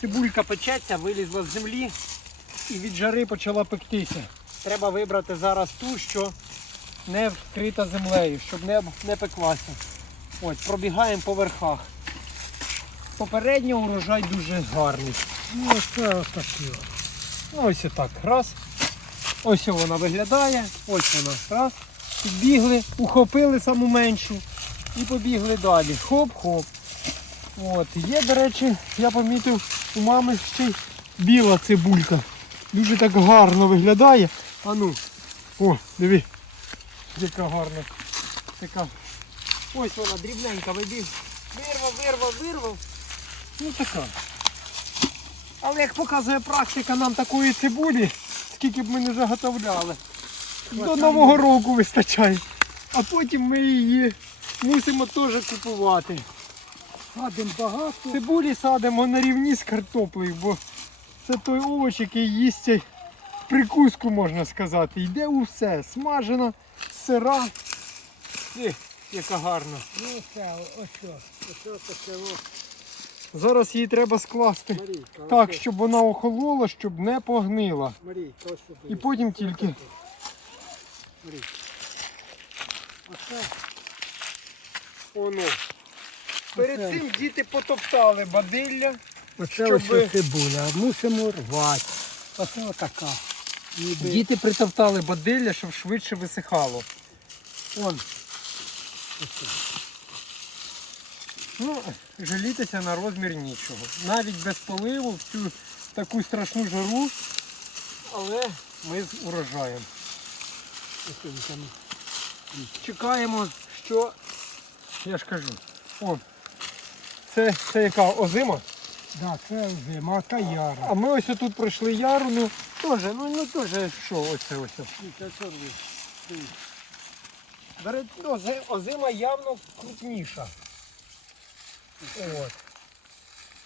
Цибулька печеться, вилізла з землі і від жари почала пектися. Треба вибрати зараз ту, що не вкрита землею, щоб не, не пеклася. Ось, пробігаємо по верхах. Попередньо урожай дуже гарний. Ну, це отакі. от. Ну, ось отак. Раз. Ось вона виглядає. Ось вона. Раз. Підбігли, ухопили саму меншу і побігли далі. Хоп-хоп. От. Є, до речі, я помітив, у мами ще й біла цибулька. Дуже так гарно виглядає. А ну. О, диви. Яка гарна. Така. Ось вона дрібненька вибіг. Вирвав, вирвав, вирвав. Ну така. Але як показує практика, нам такої цибулі, скільки б ми не заготовляли, до Нового року вистачає. А потім ми її мусимо теж купувати. Садимо багато. Цибулі садимо на рівні з картоплею, бо це той овоч, який їсть прикуску, можна сказати. Йде усе. Смажена, сира. Е, яка гарна. Ну, це, ось що. Ось Зараз її треба скласти Марійка. так, ось, щоб вона охолола, щоб не погнила. Марійка, ось сюди. І потім тільки. Марійка. Оце, Воно. Перед цим діти потоптали бадилля. оце Щоб ось цибуля. Мусимо рвати. Оце отака. Ніби Діти притоптали бадилля, щоб швидше висихало. Вон. Ну, жалітися на розмір нічого. Навіть без поливу в цю таку страшну жару, але ми з урожаєм. Чекаємо, що. Я ж кажу. О, це, це яка озима? Да, це зима, та яра. А ми ось тут пройшли яру, ну теж, ну, ну теж що, оце ось. Ну, ози- озима явно крупніша. От.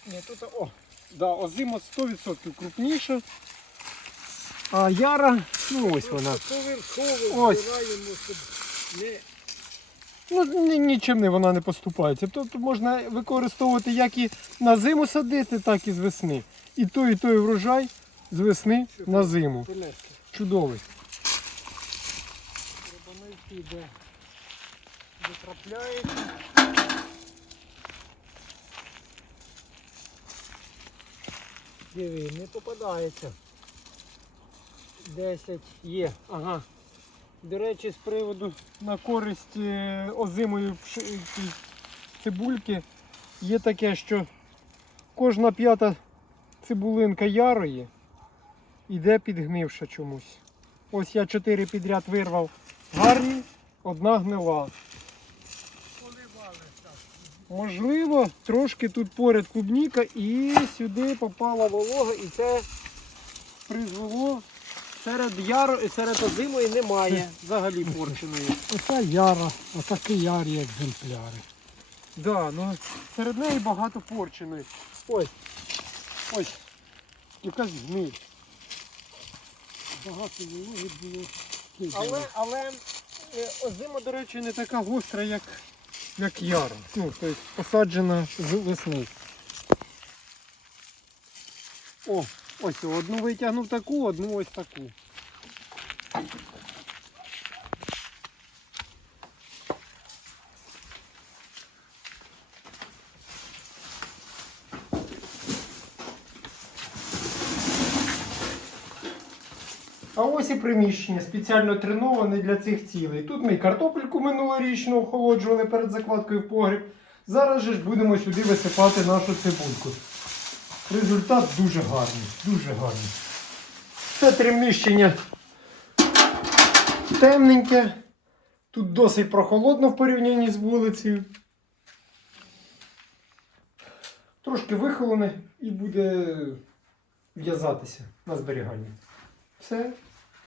Ні, тут, о, да, озима 100% крупніша. А яра, ну ось вона. Поверхово Ось. збираємо, щоб не Ну, нічим не вона не поступається. Тобто можна використовувати як і на зиму садити, так і з весни. І той, і той врожай з весни на зиму. Чудовий. Треба знайти, де, де трапляється. Диви, не попадається. 10 є. Ага. До речі, з приводу на користь е, озимої цибульки є таке, що кожна п'ята цибулинка ярої йде підгнивша чомусь. Ось я чотири підряд вирвав гарні, одна гнила. Можливо, трошки тут поряд клубніка і сюди попала волога, і це призвело серед яру, і серед озимої немає взагалі порченої. Оце яра, отакі ярі екземпляри. Да, ну серед неї багато порченої. Ось. Ось. Якась гниль. Багато вологи було. Але, але е, озима, до речі, не така гостра, як, як яра. Ну, тобто посаджена з весни. О, ось одну витягнув таку, одну ось таку. А ось і приміщення спеціально треноване для цих цілей. Тут ми картопельку минулорічно охолоджували перед закладкою в погріб. Зараз же ж будемо сюди висипати нашу цибульку. Результат дуже гарний, дуже гарний. Це приміщення темненьке. Тут досить прохолодно в порівнянні з вулицею. Трошки вихолене і буде в'язатися на зберігання. Все.